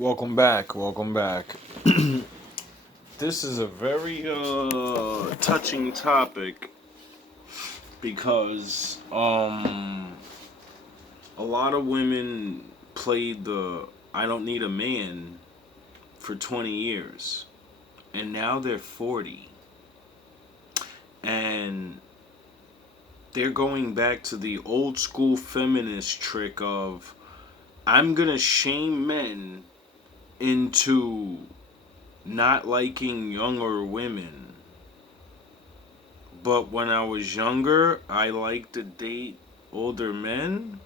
Welcome back. Welcome back. This is a very touching topic because a lot of women played the I don't need a man for 20 years and now they're 40 and they're going back to the old school feminist trick of I'm going to shame men into not liking younger women. But when I was younger, I liked to date older men.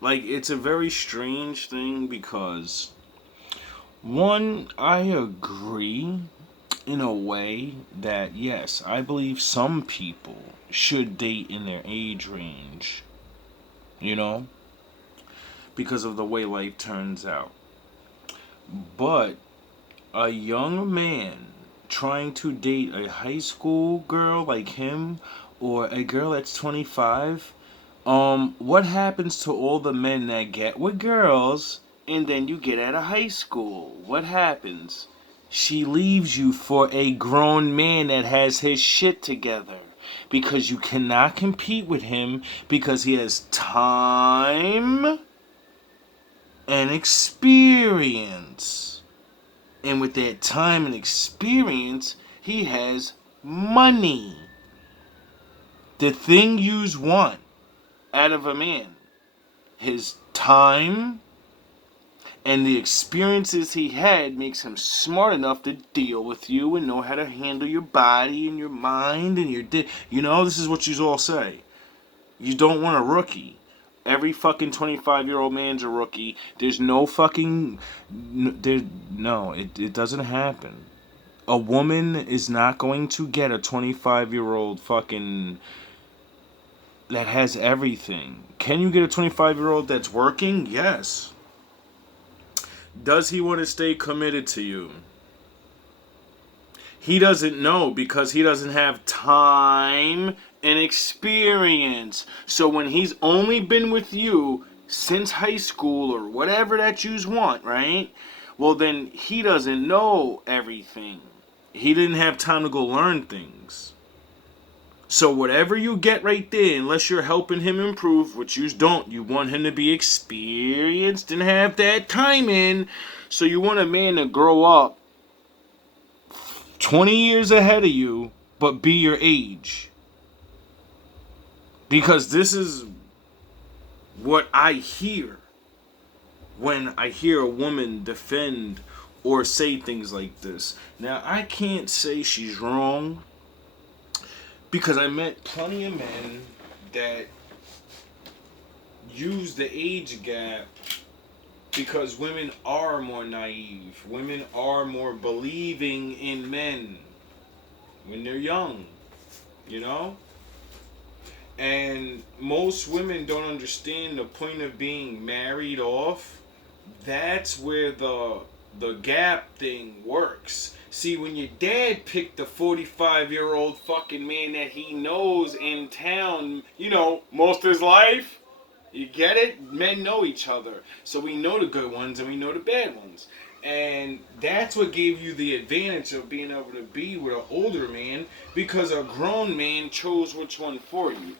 Like, it's a very strange thing because, one, I agree in a way that, yes, I believe some people should date in their age range, you know, because of the way life turns out. But a young man trying to date a high school girl like him or a girl that's 25, what happens to all the men that get with girls and then you get out of high school? What happens? She leaves you for a grown man that has his shit together because you cannot compete with him because he has time and experience. And with that time and experience, he has money. The thing you want out of a man, his time and the experiences he had makes him smart enough to deal with you and know how to handle your body and your mind and your this is what you all say. You don't want a rookie. Every fucking 25-year-old man's a rookie. There's no fucking... it doesn't happen. A woman is not going to get a 25-year-old fucking... that has everything. Can you get a 25-year-old that's working? Yes. Does he want to stay committed to you? He doesn't know because he doesn't have time and experience. So when he's only been with you since high school or whatever that you want, right? Well, then he doesn't know everything. He didn't have time to go learn things. So whatever you get right there, unless you're helping him improve, which you don't, you want him to be experienced and have that time in. So you want a man to grow up 20 years ahead of you, but be your age. Because this is what I hear when I hear a woman defend or say things like this. Now, I can't say she's wrong because I met plenty of men that use the age gap because women are more naive. Women are more believing in men when they're young, you know? And most women don't understand the point of being married off. That's where the gap thing works. See, when your dad picked the 45-year-old fucking man that he knows in town, most of his life, you get it? Men know each other. So we know the good ones and we know the bad ones. And that's what gave you the advantage of being able to be with an older man because a grown man chose which one for you.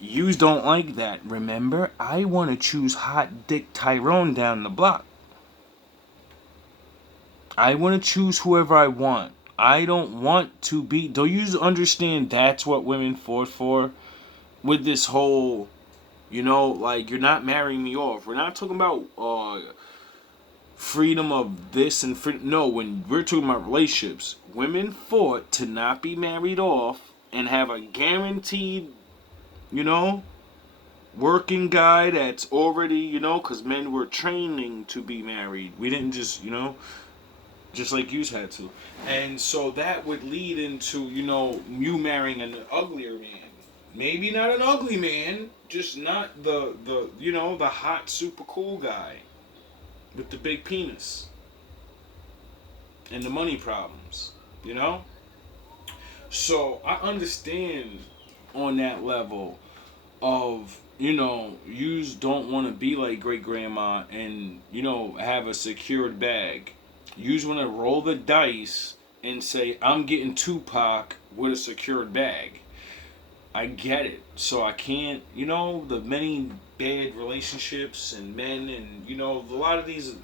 Yous don't like that. Remember, I want to choose hot dick Tyrone down the block. I want to choose whoever I want. I don't want to be... Do you understand that's what women fought for? With this whole... you're not marrying me off. We're not talking about freedom of this and freedom. No, when we're talking about relationships, women fought to not be married off and have a guaranteed, working guy that's already, because men were training to be married. We didn't just like you had to. And so that would lead into, you marrying an uglier man. Maybe not an ugly man, just not the hot, super cool guy with the big penis and the money problems, So I understand on that level of you don't want to be like great grandma and, have a secured bag. You want to roll the dice and say, I'm getting Tupac with a secured bag. I get it. So I can't, the many bad relationships and men, and, a lot of these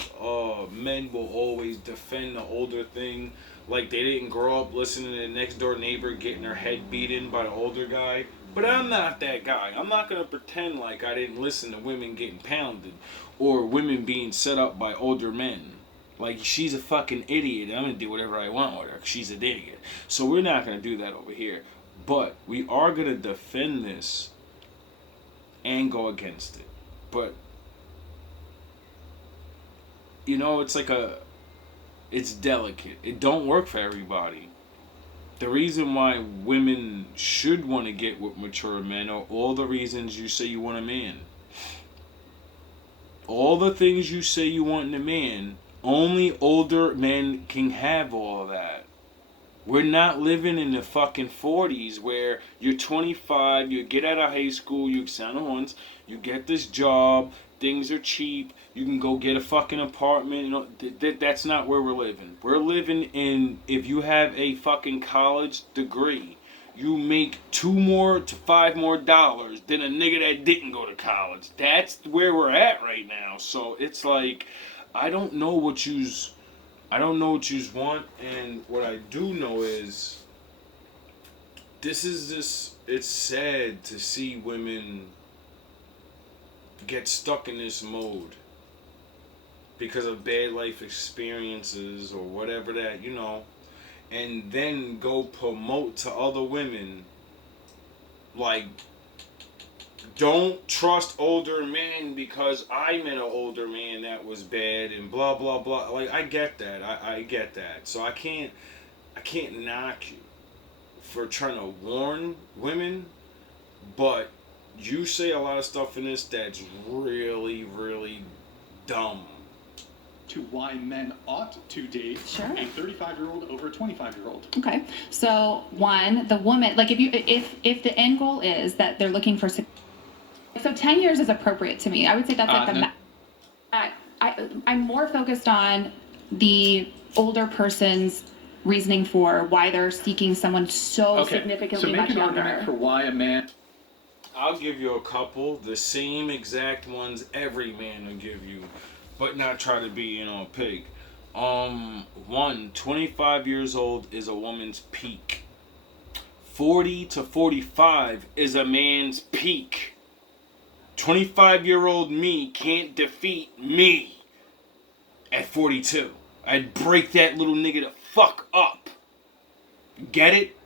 men will always defend the older thing. Like they didn't grow up listening to the next door neighbor getting her head beaten by the older guy. But I'm not that guy. I'm not going to pretend like I didn't listen to women getting pounded or women being set up by older men. Like, she's a fucking idiot. I'm going to do whatever I want with her. She's an idiot. So we're not going to do that over here. But we are going to defend this and go against it. But, it's like it's delicate. It don't work for everybody. The reason why women should want to get with mature men are all the reasons you say you want a man. All the things you say you want in a man, only older men can have all of that. We're not living in the fucking 40s where you're 25, you get out of high school, you sound the horns, you get this job, things are cheap, you can go get a fucking apartment. That's not where we're living. We're living in, if you have a fucking college degree, you make $2 to $5 more than a nigga that didn't go to college. That's where we're at right now. So it's like, I don't know what yous want, and what I do know is it's sad to see women get stuck in this mode because of bad life experiences or whatever that, and then go promote to other women like, don't trust older men because I met an older man that was bad and blah blah blah. Like, I get that. I get that. So I can't knock you for trying to warn women, but you say a lot of stuff in this that's really, really dumb. To why men ought to date Sure. a 35-year-old over a 25-year-old. Okay. So one, the woman, like if the end goal is that they're looking for, so 10 years is appropriate to me. I would say that's like I'm more focused on the older person's reasoning for why they're seeking someone so significantly much younger. So make an argument for why a man. I'll give you a couple, the same exact ones every man will give you, but not try to be, a pig. 25 years old is a woman's peak. 40 to 45 is a man's peak. 25-year-old me can't defeat me at 42. I'd break that little nigga the fuck up. Get it?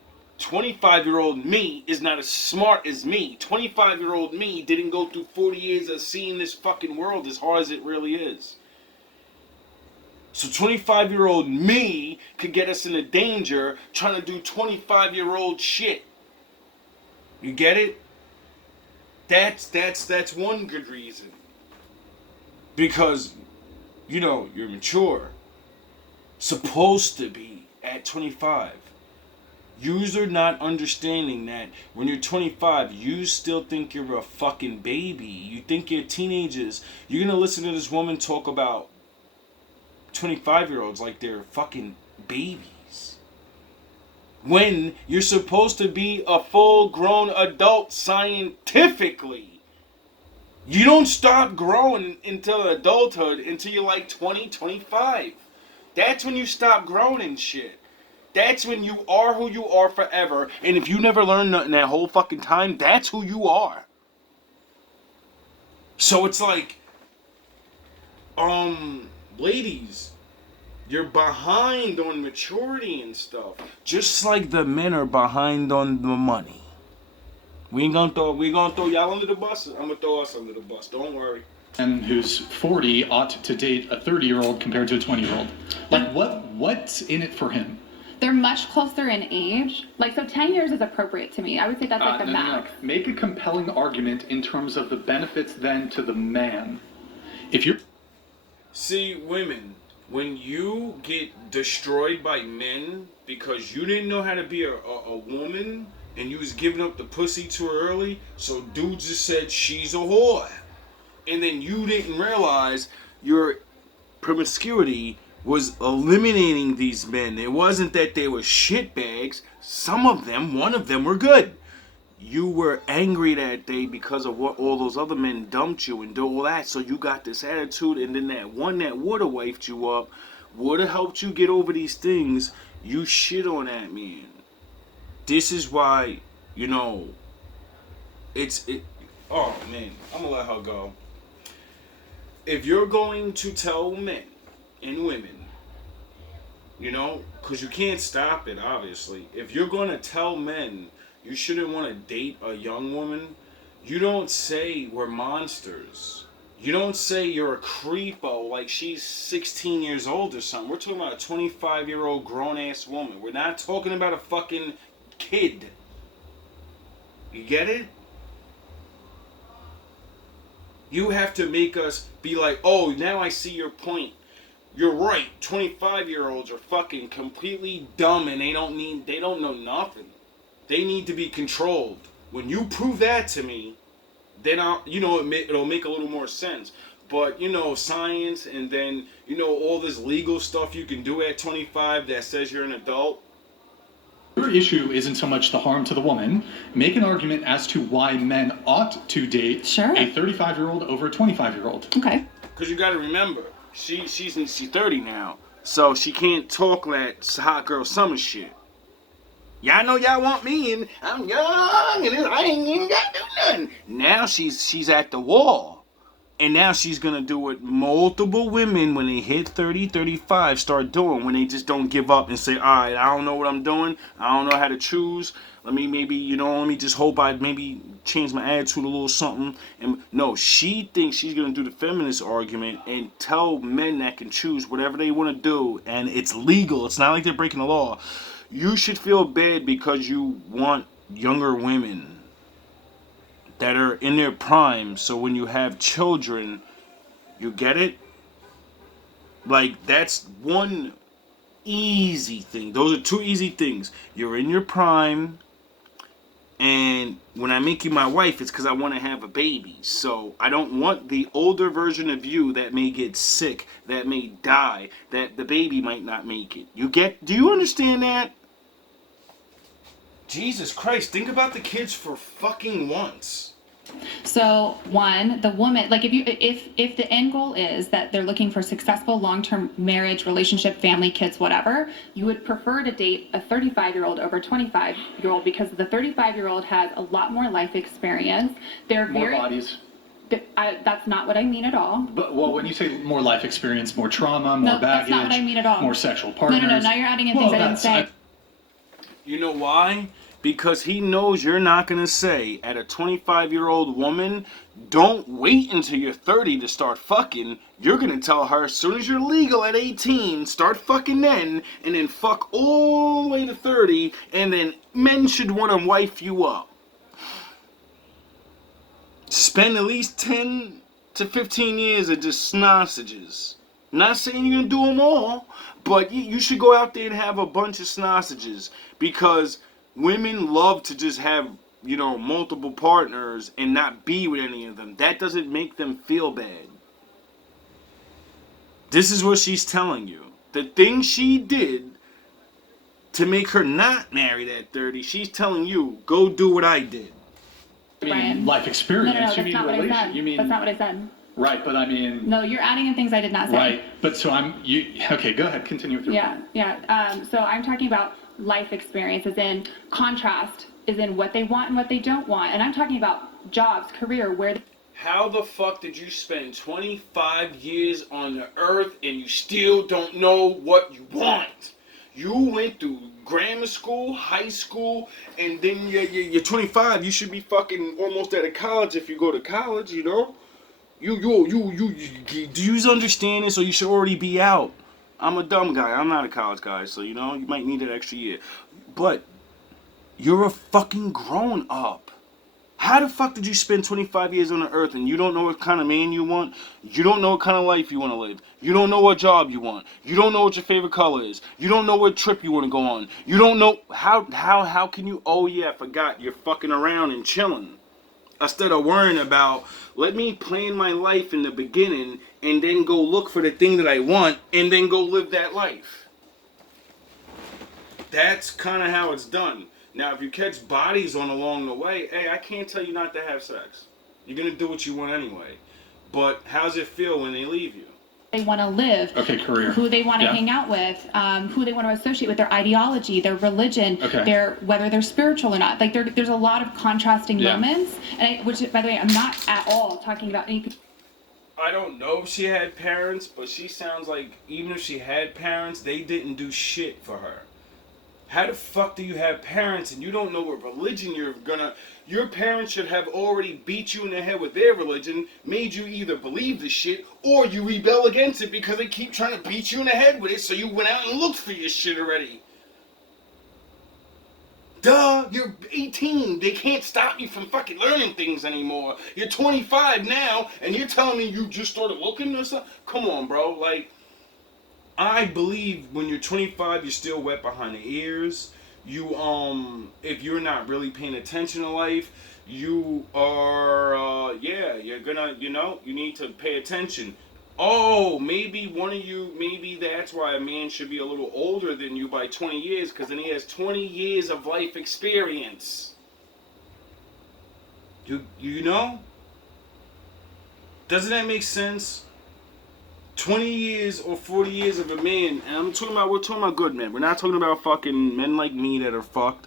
25-year-old me is not as smart as me. 25-year-old me didn't go through 40 years of seeing this fucking world as hard as it really is. So 25-year-old me could get us into danger trying to do 25-year-old shit. You get it? That's one good reason. Because, you're mature. Supposed to be at 25. Yous are not understanding that when you're 25, you still think you're a fucking baby. You think you're teenagers. You're gonna listen to this woman talk about 25-year-olds like they're fucking babies. When you're supposed to be a full-grown adult scientifically. You don't stop growing until adulthood until you're like 20, 25. That's when you stop growing and shit. That's when you are who you are forever. And if you never learned nothing that whole fucking time, that's who you are. So it's like, ladies, you're behind on maturity and stuff. Just like the men are behind on the money. We gonna throw y'all under the bus. I'm gonna throw us under the bus. Don't worry. And who's 40 ought to date a 30-year-old compared to a 20-year-old. Like, what's in it for him? They're much closer in age. Like, so 10 years is appropriate to me. I would say that's like the max. No. Make a compelling argument in terms of the benefits then to the man. If you're... See, women, when you get destroyed by men because you didn't know how to be a woman and you was giving up the pussy too early, so dudes just said she's a whore. And then you didn't realize your promiscuity was eliminating these men. It wasn't that they were shitbags. Some of them, one of them were good. You were angry that day because of what all those other men dumped you and do all that, so you got this attitude, and then that one that would have wifed you up, would have helped you get over these things, you shit on that man. This is why, you know, oh man, I'm gonna let her go. If you're going to tell men and women, you know, because you can't stop it, obviously. If you're going to tell men you shouldn't want to date a young woman, you don't say we're monsters. You don't say you're a creepo like she's 16 years old or something. We're talking about a 25-year-old grown-ass woman. We're not talking about a fucking kid. You get it? You have to make us be like, oh, now I see your point. You're right. 25-year-olds are fucking completely dumb and they don't know nothing. They need to be controlled. When you prove that to me, then it'll make a little more sense. But, you know, science and then, you know, all this legal stuff you can do at 25 that says you're an adult. Your issue isn't so much the harm to the woman. Make an argument as to why men ought to date a 35-year-old over a 25-year-old. Okay. Because you got to remember, she's 30 now, so she can't talk that hot girl summer shit. Y'all know y'all want me, and I'm young, and I ain't even got to do nothing. Now she's at the wall. And now she's going to do what multiple women, when they hit 30, 35, start doing. When they just don't give up and say, all right, I don't know what I'm doing. I don't know how to choose. Let me just hope I maybe change my attitude a little something. And no, she thinks she's going to do the feminist argument and tell men that can choose whatever they want to do. And it's legal. It's not like they're breaking the law. You should feel bad because you want younger women that are in their prime, so when you have children, you get it? Like, that's one easy thing. Those are two easy things. You're in your prime, and when I make you my wife, it's because I want to have a baby. So I don't want the older version of you that may get sick, that may die, that the baby might not make it. Do you understand that? Jesus Christ, think about the kids for fucking once. So one, the woman, like if the end goal is that they're looking for successful long-term marriage, relationship, family, kids, whatever, you would prefer to date a 35-year-old over a 25-year-old because the 35-year-old has a lot more life experience. They're more bodies. That's not what I mean at all. But when you say more life experience, more trauma, more baggage, that's not what I mean at all. More sexual partners. No. Now you're adding in things I didn't say. You know why? Because he knows you're not going to say at a 25-year-old woman, don't wait until you're 30 to start fucking. You're going to tell her as soon as you're legal at 18, start fucking then, and then fuck all the way to 30, and then men should want to wife you up. Spend at least 10 to 15 years of just sausages. Not saying you're going to do them all, but you should go out there and have a bunch of sausages, because women love to just have, you know, multiple partners and not be with any of them. That doesn't make them feel bad. This is what she's telling you. The thing she did to make her not married at 30, she's telling you, go do what I did. I mean, life experience. No, that's not what I said. That's not what I said. Right, but I mean... No, you're adding in things I did not say. Right, but so okay, go ahead, continue with your point. Yeah. So I'm talking about life experience as in contrast, as in what they want and what they don't want. And I'm talking about jobs, career, where... How the fuck did you spend 25 years on the earth and you still don't know what you want? You went through grammar school, high school, and then you're 25. You should be fucking almost out of college if you go to college, you know? Do you understand this, or you should already be out? I'm a dumb guy. I'm not a college guy, so, you know, you might need an extra year. But you're a fucking grown up. How the fuck did you spend 25 years on the earth and you don't know what kind of man you want? You don't know what kind of life you want to live. You don't know what job you want. You don't know what your favorite color is. You don't know what trip you want to go on. You don't know how can you, oh yeah, I forgot, you're fucking around and chilling. Instead of worrying about, let me plan my life in the beginning and then go look for the thing that I want and then go live that life. That's kind of how it's done. Now, if you catch bodies on along the way, hey, I can't tell you not to have sex. You're going to do what you want anyway. But how's it feel when they leave you? They want to live, career, who they want to hang out with, who they want to associate with, their ideology, their religion, whether they're spiritual or not. Like there's a lot of contrasting moments, and which, by the way, I'm not at all talking about anything. I don't know if she had parents, but she sounds like even if she had parents, they didn't do shit for her. How the fuck do you have parents and you don't know what religion you're gonna... Your parents should have already beat you in the head with their religion, made you either believe the shit or you rebel against it because they keep trying to beat you in the head with it, so you went out and looked for your shit already. Duh, you're 18. They can't stop you from fucking learning things anymore. You're 25 now and you're telling me you just started looking or something? Come on, bro. Like, I believe when you're 25, you're still wet behind the ears. You, if you're not really paying attention to life, you are, you're gonna, you need to pay attention. Oh, maybe one of you, maybe that's why a man should be a little older than you by 20 years, because then he has 20 years of life experience. You know? Doesn't that make sense? 20 years or 40 years of a man, and we're talking about good men. We're not talking about fucking men like me that are fucked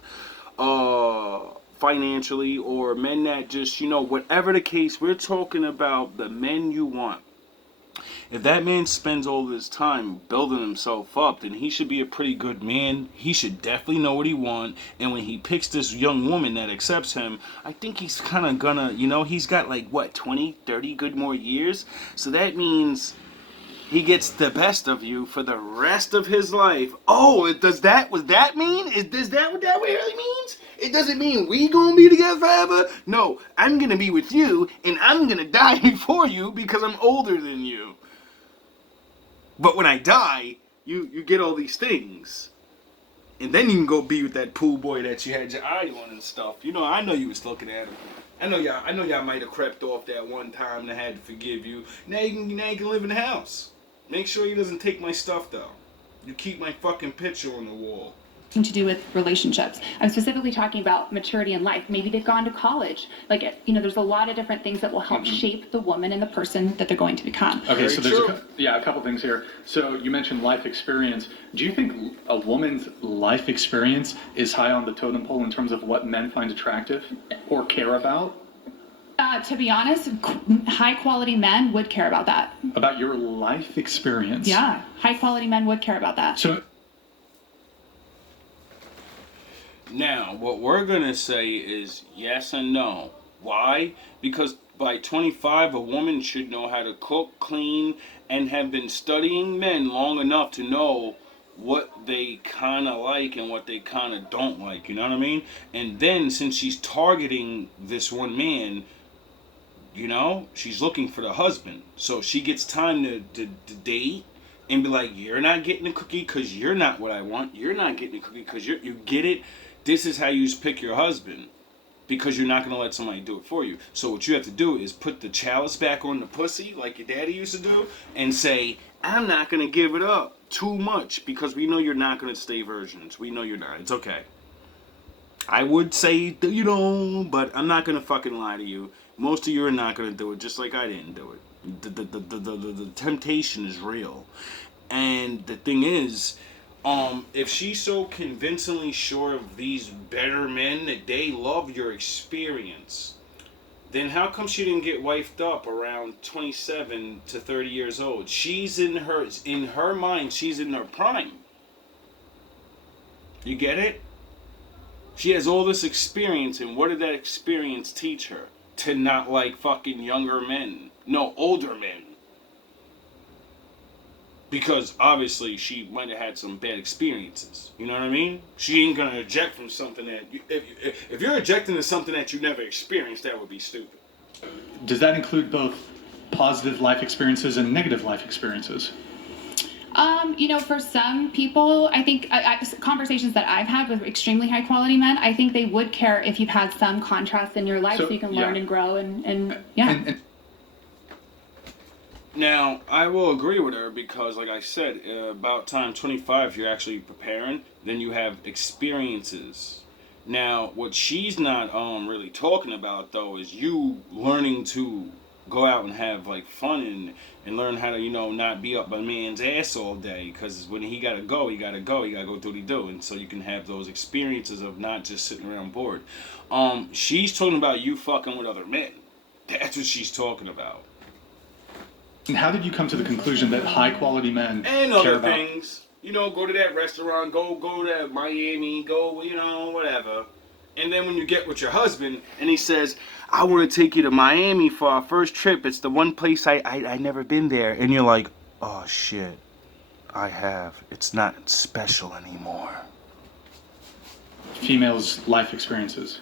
financially, or men that just, whatever the case, we're talking about the men you want. If that man spends all this time building himself up, then he should be a pretty good man. He should definitely know what he wants. And when he picks this young woman that accepts him, I think he's kind of gonna, he's got like, 20, 30 good more years? So that means he gets the best of you for the rest of his life. Oh, what that mean? Is that what that really means? It doesn't mean we gonna be together forever. No, I'm gonna be with you, and I'm gonna die before you because I'm older than you. But when I die, you get all these things. And then you can go be with that pool boy that you had your eye on and stuff. I know you was looking at him. I know y'all might have crept off that one time and I had to forgive you. Now you can live in the house. Make sure he doesn't take my stuff though. You keep my fucking picture on the wall. To do with relationships. I'm specifically talking about maturity in life. Maybe they've gone to college. Like, there's a lot of different things that will help shape the woman and the person that they're going to become. Okay, so there's a couple things here. So you mentioned life experience. Do you think a woman's life experience is high on the totem pole in terms of what men find attractive or care about? To be honest, high quality men would care about that. About your life experience? Yeah, high quality men would care about that. So now, what we're going to say is yes and no. Why? Because by 25, a woman should know how to cook, clean, and have been studying men long enough to know what they kind of like and what they kind of don't like. You know what I mean? And then, since she's targeting this one man, she's looking for the husband. So she gets time to date and be like, you're not getting a cookie because you're not what I want. You're not getting a cookie because you get it. This is how you pick your husband, because you're not going to let somebody do it for you. So what you have to do is put the chalice back on the pussy like your daddy used to do and say, I'm not going to give it up too much because we know you're not going to stay virgins. We know you're not. It's okay. I would say, but I'm not going to fucking lie to you. Most of you are not going to do it, just like I didn't do it. The temptation is real. And the thing is, if she's so convincingly sure of these better men that they love your experience, then how come she didn't get wifed up around 27 to 30 years old? She's in her mind, she's in her prime. You get it? She has all this experience, and what did that experience teach her? To not like fucking younger men. No, older men. Because obviously she might have had some bad experiences. You know what I mean? She ain't gonna eject from something that if you're ejecting to something that you never experienced, that would be stupid. Does that include both positive life experiences and negative life experiences? For some people, I think conversations that I've had with extremely high quality men, I think they would care if you've had some contrast in your life so you can learn and grow and yeah. Now, I will agree with her because, like I said, about time 25, you're actually preparing, then you have experiences. Now, what she's not really talking about, though, is you learning to go out and have, like, fun and learn how to, not be up a man's ass all day. Because when he got to go, he got to go. He got to go do what he do. And so you can have those experiences of not just sitting around bored. She's talking about you fucking with other men. That's what she's talking about. And how did you come to the conclusion that high quality men and care other about things? Go to that restaurant, go to Miami, go, whatever. And then when you get with your husband and he says, I want to take you to Miami for our first trip. It's the one place I never been there. And you're like, oh shit, I have. It's not special anymore. females' life experiences?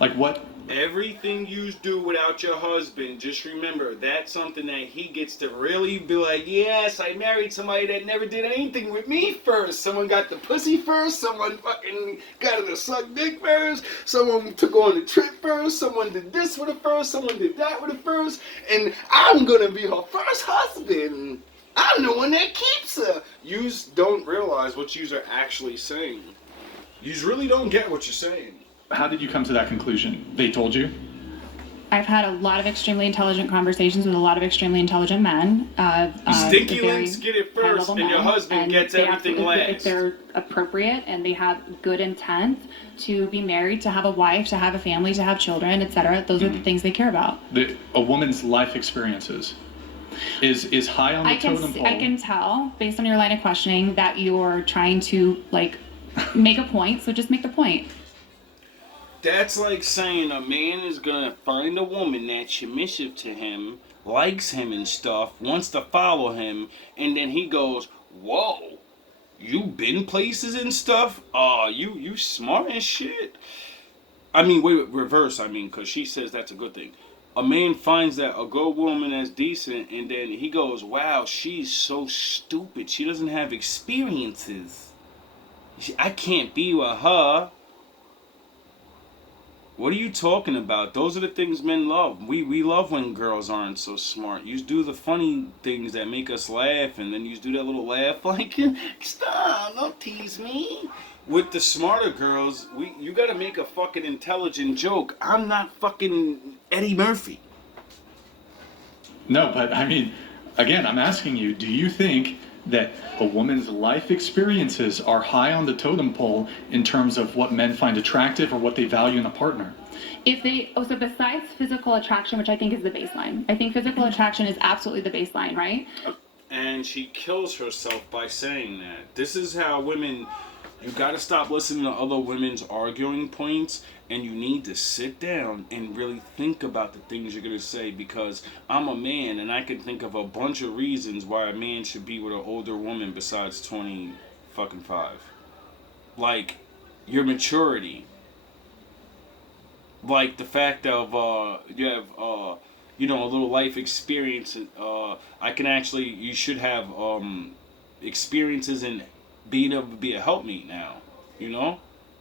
Like what? Everything you do without your husband, just remember, that's something that he gets to really be like, yes, I married somebody that never did anything with me first. Someone got the pussy first, someone fucking got her to suck dick first, someone took on the trip first, someone did this with her first, someone did that with her first, and I'm gonna be her first husband. I'm the one that keeps her. You don't realize what you are actually saying. You really don't get what you're saying. How did you come to that conclusion? They told you? I've had a lot of extremely intelligent conversations with a lot of extremely intelligent men. Stinky links get it first, and your husband gets everything last. If they're appropriate and they have good intent to be married, to have a wife, to have a family, to have children, etc., those are the things they care about. A woman's life experiences is high on the totem pole. I can tell, based on your line of questioning, that you're trying to, make a point, so just make the point. That's like saying a man is gonna find a woman that's submissive to him, likes him and stuff, wants to follow him, and then he goes, whoa, you been places and stuff? You smart as shit. I mean, wait, reverse, because she says that's a good thing. A man finds that a good woman that's decent, and then he goes, wow, she's so stupid. She doesn't have experiences. I can't be with her. What are you talking about? Those are the things men love. We love when girls aren't so smart. You do the funny things that make us laugh, and then you do that little laugh like, stop, don't tease me. With the smarter girls, you gotta make a fucking intelligent joke. I'm not fucking Eddie Murphy. No, but again, I'm asking you, do you think that a woman's life experiences are high on the totem pole in terms of what men find attractive or what they value in a partner? So besides physical attraction, which I think is the baseline, I think physical attraction is absolutely the baseline, right? And she kills herself by saying that. This is how women, you gotta stop listening to other women's arguing points, and you need to sit down and really think about the things you're gonna say, because I'm a man and I can think of a bunch of reasons why a man should be with an older woman besides 25. Like your maturity, like the fact of you have a little life experience. You should have experiences in being able to be a helpmeet now.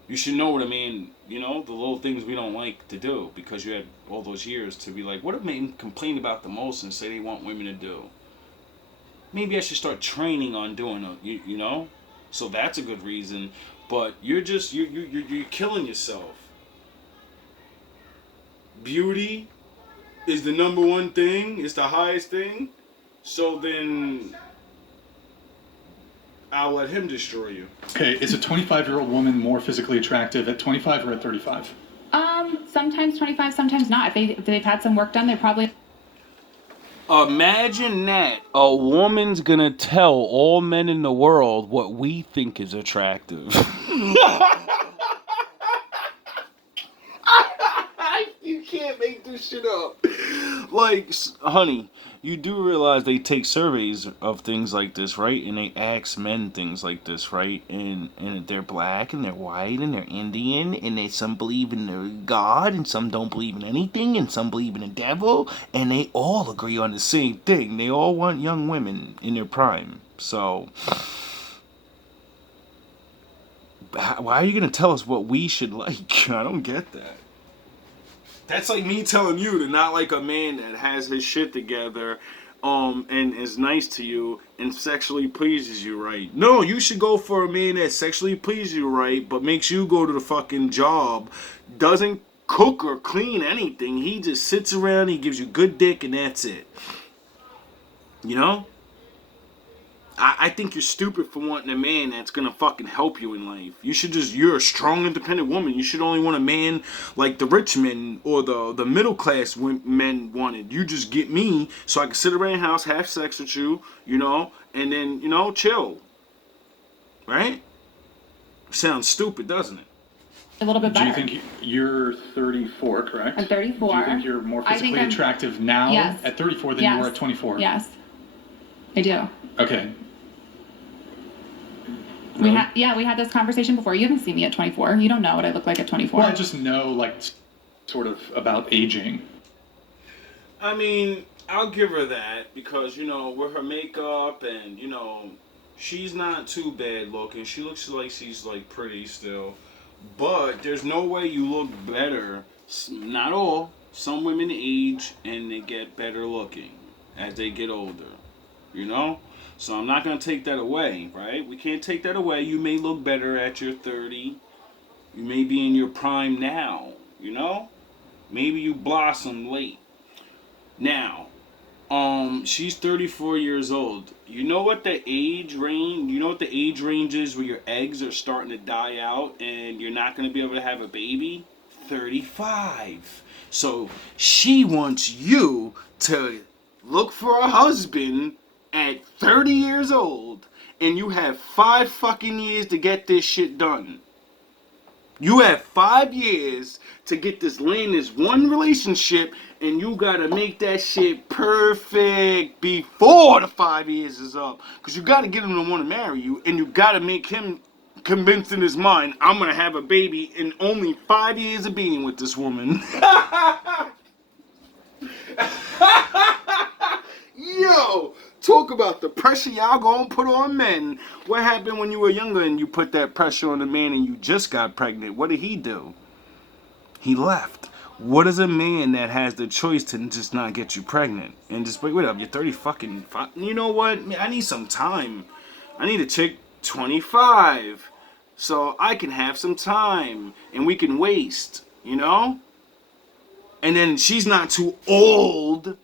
You should know what a man, the little things we don't like to do, because you had all those years to be like, what do men complain about the most and say they want women to do? Maybe I should start training on doing it, So that's a good reason, but you're killing yourself. Beauty is the number one thing, it's the highest thing, so then I'll let him destroy you. Okay, is a 25-year-old woman more physically attractive at 25 or at 35? Sometimes 25, sometimes not. If they've had some work done, they're probably... Imagine that a woman's gonna tell all men in the world what we think is attractive. You can't make this shit up. Like, honey, you do realize they take surveys of things like this, right? And they ask men things like this, right? And they're black and they're white and they're Indian and they some believe in their God and some don't believe in anything and some believe in the devil and they all agree on the same thing. They all want young women in their prime. So why are you gonna tell us what we should like? I don't get that. That's like me telling you to not like a man that has his shit together, and is nice to you and sexually pleases you right. No, you should go for a man that sexually pleases you right, but makes you go to the fucking job, doesn't cook or clean anything. He just sits around, he gives you good dick, and that's it. You know? I think you're stupid for wanting a man that's gonna fucking help you in life. You're a strong, independent woman. You should only want a man like the rich men or the middle class men wanted. You just get me so I can sit around the house, have sex with you, and then, chill. Right? Sounds stupid, doesn't it? A little bit better. Do you think you're 34, correct? I'm 34. Do you think you're more physically attractive now at 34 than you were at 24? Yes, I do. Okay. We had this conversation before. You haven't seen me at 24. You don't know what I look like at 24. Well, I just know, like, sort of about aging. I mean, I'll give her that because, with her makeup and, she's not too bad looking. She looks like she's, like, pretty still. But there's no way you look better. Not all. Some women age and they get better looking as they get older. So I'm not going to take that away, right? We can't take that away. You may look better at your 30. You may be in your prime now, Maybe you blossom late. Now, she's 34 years old. You know what the age range is where your eggs are starting to die out and you're not going to be able to have a baby? 35. So she wants you to look for a husband at 30 years old, and you have 5 fucking years to get this shit done. You have 5 years to get this land, this one relationship, and you gotta make that shit perfect before the 5 years is up. Because you gotta get him to want to marry you, and you gotta make him convinced in his mind, I'm gonna have a baby in only 5 years of being with this woman. Yo, talk about the pressure y'all gonna put on men. What happened when you were younger and you put that pressure on the man and you just got pregnant? What did he do? He left. What is a man that has the choice to just not get you pregnant? And just wait up, you're 30 fucking... You know what? I need some time. I need a chick 25. So I can have some time. And we can waste, And then she's not too old...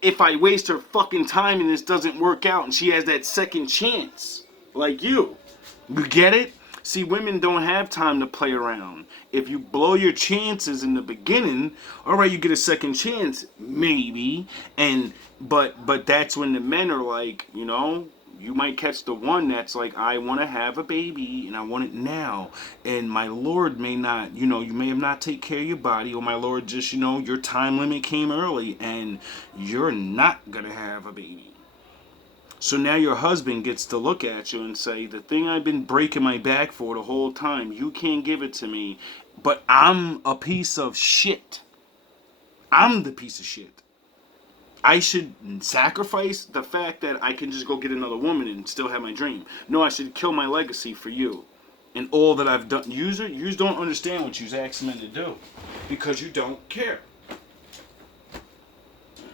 If I waste her fucking time and this doesn't work out and she has that second chance, like you. You get it? See, women don't have time to play around. If you blow your chances in the beginning, all right, you get a second chance, maybe. But that's when the men are like, you might catch the one that's like, I want to have a baby and I want it now. And my Lord may not, you may have not take care of your body, or my Lord just, your time limit came early and you're not going to have a baby. So now your husband gets to look at you and say, the thing I've been breaking my back for the whole time, you can't give it to me, but I'm a piece of shit. I'm the piece of shit. I should sacrifice the fact that I can just go get another woman and still have my dream. No, I should kill my legacy for you. And all that I've done. You don't understand what you're asking men to do. Because you don't care.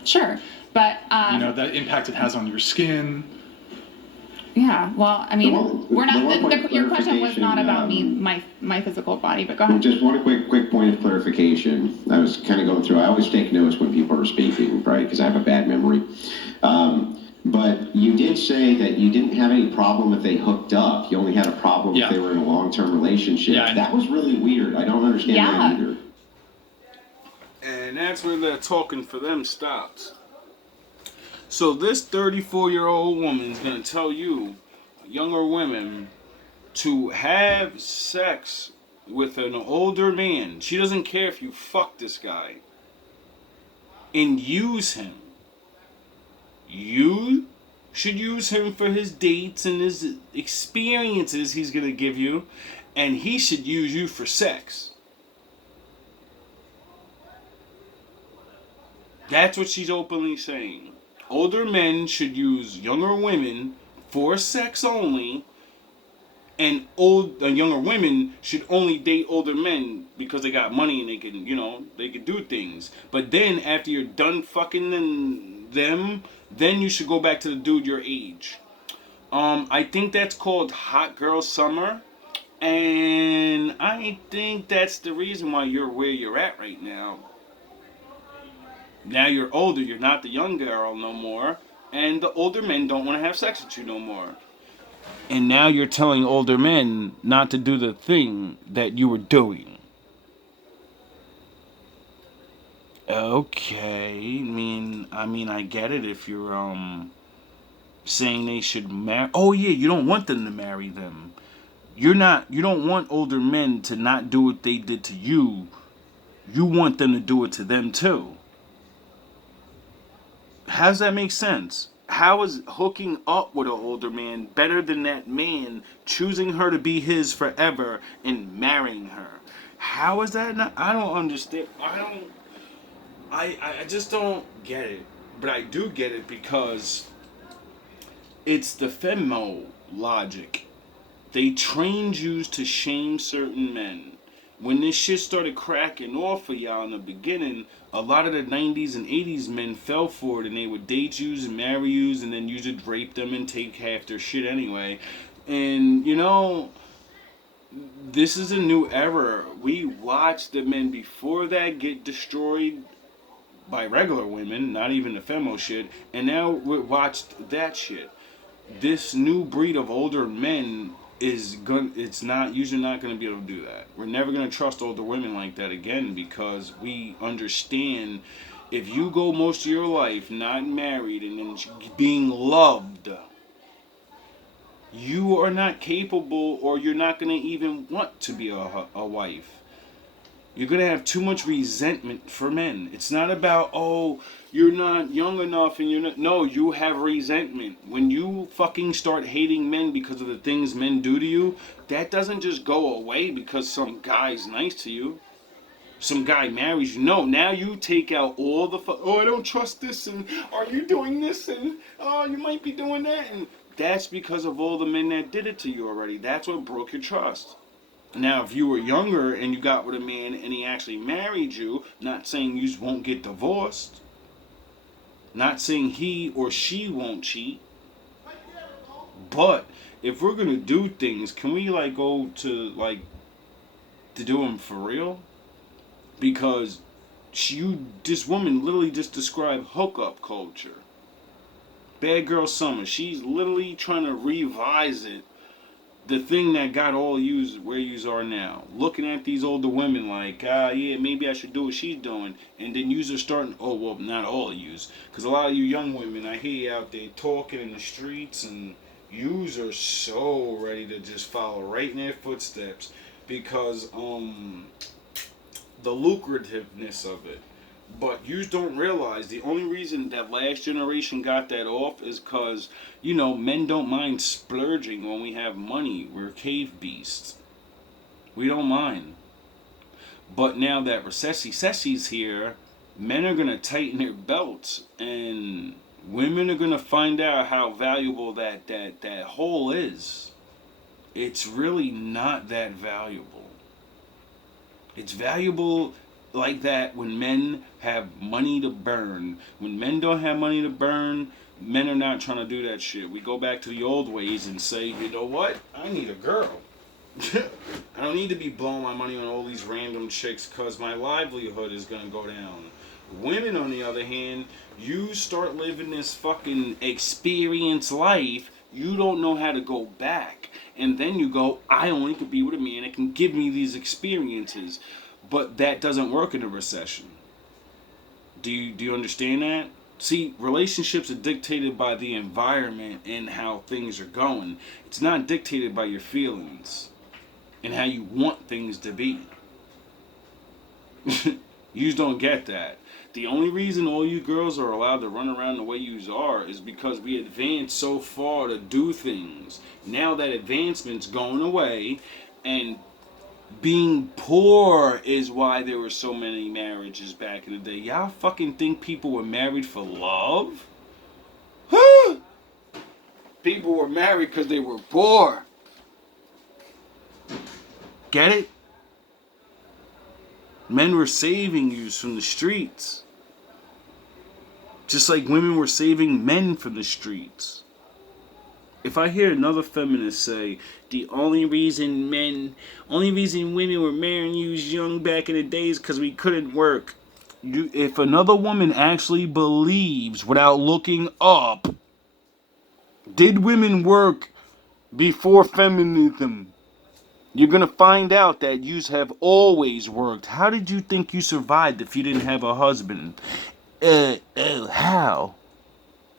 Sure, but... the impact it has on your skin. Yeah, well, I mean, we're not. Your question was not about me, my physical body, but go ahead. Just one quick point of clarification. I was kind of going through. I always take notes when people are speaking, right? Because I have a bad memory. But you did say that you didn't have any problem if they hooked up. You only had a problem if they were in a long-term relationship. Yeah, that was really weird. I don't understand that either. And that's where the talking for them stops. So this 34-year-old woman is going to tell you, younger women, to have sex with an older man. She doesn't care if you fuck this guy. and use him. You should use him for his dates and his experiences he's going to give you, and he should use you for sex. That's what she's openly saying. Older men should use younger women for sex only, and younger women should only date older men because they got money and they can, they can do things. But then after you're done fucking them, then you should go back to the dude your age. I think that's called Hot Girl Summer, and I think that's the reason why you're where you're at right now. Now you're older, you're not the young girl no more, and the older men don't want to have sex with you no more. And now you're telling older men not to do the thing that you were doing. Okay, I get it if you're saying they should marry. Oh yeah, you don't want them to marry them. You don't want older men to not do what they did to you. You want them to do it to them too. How does that make sense? How is hooking up with an older man better than that man choosing her to be his forever and marrying her? How is that not? I don't understand. I just don't get it. But I do get it because it's the femo logic. They trained you to shame certain men. When this shit started cracking off for y'all in the beginning, a lot of the 90s and 80s men fell for it, and they would date yous and marry yous, and then you would rape them and take half their shit anyway. And, this is a new era. We watched the men before that get destroyed by regular women, not even the femo shit, and now we watched that shit. This new breed of older men usually not gonna be able to do that. We're never gonna trust older women like that again, because we understand if you go most of your life not married and then being loved, you are not capable, or you're not gonna even want to be a wife. You're going to have too much resentment for men. It's not about, oh, you're not young enough and you're not... No, you have resentment. When you fucking start hating men because of the things men do to you, that doesn't just go away because some guy's nice to you. Some guy marries you. No, now you take out all the... oh, I don't trust this, and are you doing this, and oh, you might be doing that. And that's because of all the men that did it to you already. That's what broke your trust. Now, if you were younger and you got with a man and he actually married you, not saying you won't get divorced, not saying he or she won't cheat, but if we're gonna do things, can we go to do them for real? Because this woman literally just described hookup culture. Bad Girl Summer. She's literally trying to revise it. The thing that got all yous where yous are now. Looking at these older women yeah, maybe I should do what she's doing. And then yous are starting, oh, well, not all of yous. Because a lot of you young women, I hear you out there talking in the streets, and yous are so ready to just follow right in their footsteps. Because, the lucrativeness of it. But you don't realize the only reason that last generation got that off is because, men don't mind splurging when we have money. We're cave beasts. We don't mind. But now that recessy's here, men are going to tighten their belts, and women are going to find out how valuable that hole is. It's really not that valuable. It's valuable like that when men have money to burn. When men don't have money to burn, men are not trying to do that shit. We go back to the old ways and say, you know what? I need a girl. I don't need to be blowing my money on all these random chicks because my livelihood is going to go down. Women, on the other hand, you start living this fucking experience life, you don't know how to go back. And then you go, I only could be with a man that can give me these experiences. But that doesn't work in a recession. Do you understand that? See, relationships are dictated by the environment and how things are going. It's not dictated by your feelings and how you want things to be. You just don't get that. The only reason all you girls are allowed to run around the way you are is because we advanced so far to do things. Now that advancement's going away, and being poor is why there were so many marriages back in the day. Y'all fucking think people were married for love? Huh? People were married because they were poor. Get it? Men were saving you from the streets. Just like women were saving men from the streets. If I hear another feminist say, the only reason women were marrying you young back in the days because we couldn't work. If another woman actually believes without looking up, did women work before feminism? You're going to find out that you have always worked. How did you think you survived if you didn't have a husband? How?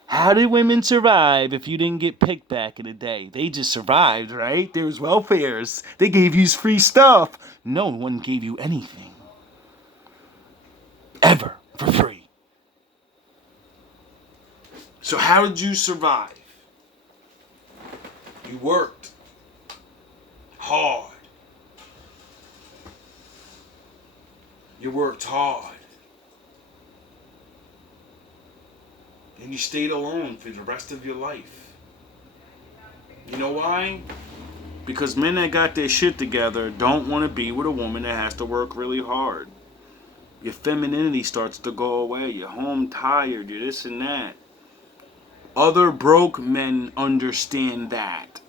How did women survive if you didn't get picked back in the day? They just survived, right? There was welfares. They gave you free stuff. No one gave you anything. Ever. For free. So how did you survive? You worked. Hard. You worked hard. And you stayed alone for the rest of your life. You know why? Because men that got their shit together don't want to be with a woman that has to work really hard. Your femininity starts to go away. You're home tired. You're this and that. Other broke men understand that.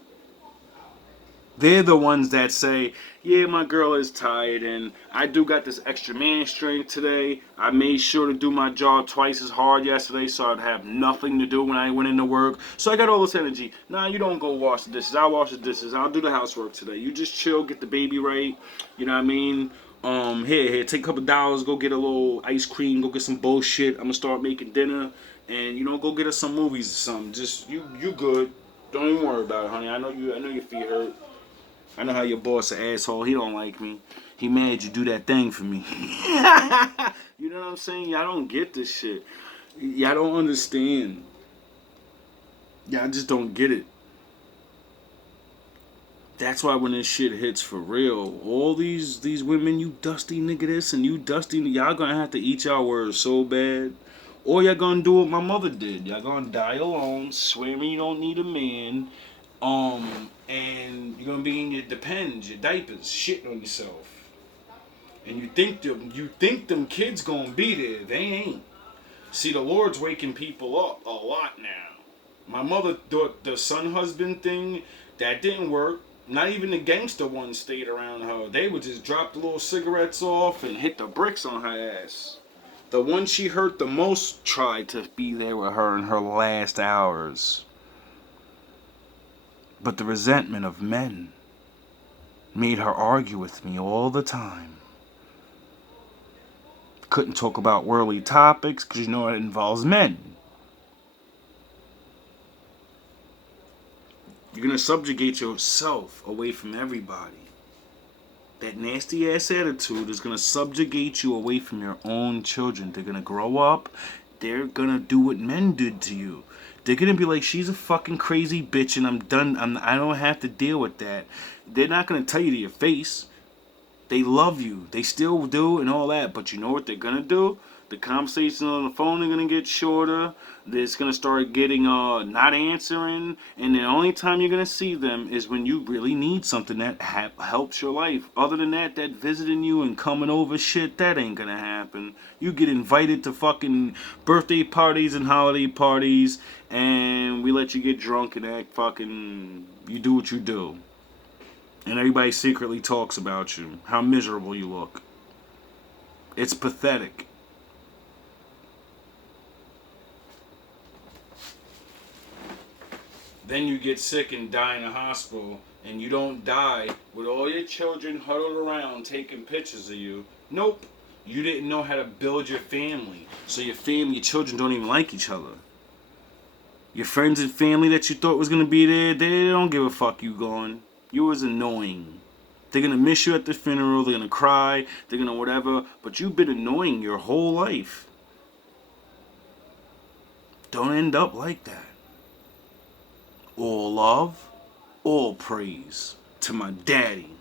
They're the ones that say, yeah, my girl is tired and I do got this extra man strength today. I made sure to do my job twice as hard yesterday so I'd have nothing to do when I went into work. So I got all this energy. Nah, you don't go wash the dishes. I'll wash the dishes. I'll do the housework today. You just chill, get the baby right. You know what I mean? Here, take a couple dollars, go get a little ice cream, go get some bullshit. I'm gonna start making dinner and, go get us some movies or something. Just, you good. Don't even worry about it, honey. I know your feet hurt. I know how your boss an asshole. He don't like me. He mad you do that thing for me. You know what I'm saying? Y'all don't get this shit. Y'all don't understand. Y'all just don't get it. That's why when this shit hits for real, all these women, you dusty nigga this and you dusty, y'all gonna have to eat y'all words so bad. Or y'all gonna do what my mother did. Y'all gonna die alone, swearing you don't need a man. And you're gonna be in your Depends, your diapers, shitting on yourself. And you think them kids gonna be there. They ain't. See, the Lord's waking people up a lot now. My mother thought the son husband thing, that didn't work. Not even the gangster ones stayed around her. They would just drop the little cigarettes off and hit the bricks on her ass. The one she hurt the most tried to be there with her in her last hours. But the resentment of men made her argue with me all the time. Couldn't talk about worldly topics because you know it involves men. You're going to subjugate yourself away from everybody. That nasty ass attitude is going to subjugate you away from your own children. They're going to grow up. They're going to do what men did to you. They're going to be like, she's a fucking crazy bitch and I'm done. I don't have to deal with that. They're not going to tell you to your face. They love you. They still do and all that. But you know what they're going to do? The conversations on the phone are going to get shorter. It's going to start getting not answering. And the only time you're going to see them is when you really need something that helps your life. Other than that visiting you and coming over shit, that ain't going to happen. You get invited to fucking birthday parties and holiday parties. And we let you get drunk and act fucking... You do what you do. And everybody secretly talks about you. How miserable you look. It's pathetic. Then you get sick and die in a hospital, and you don't die with all your children huddled around taking pictures of you. Nope. You didn't know how to build your family. So your children don't even like each other. Your friends and family that you thought was going to be there, they don't give a fuck you gone. You was annoying. They're going to miss you at the funeral, they're going to cry, they're going to whatever, but you've been annoying your whole life. don't end up like that. All love, all praise to my daddy.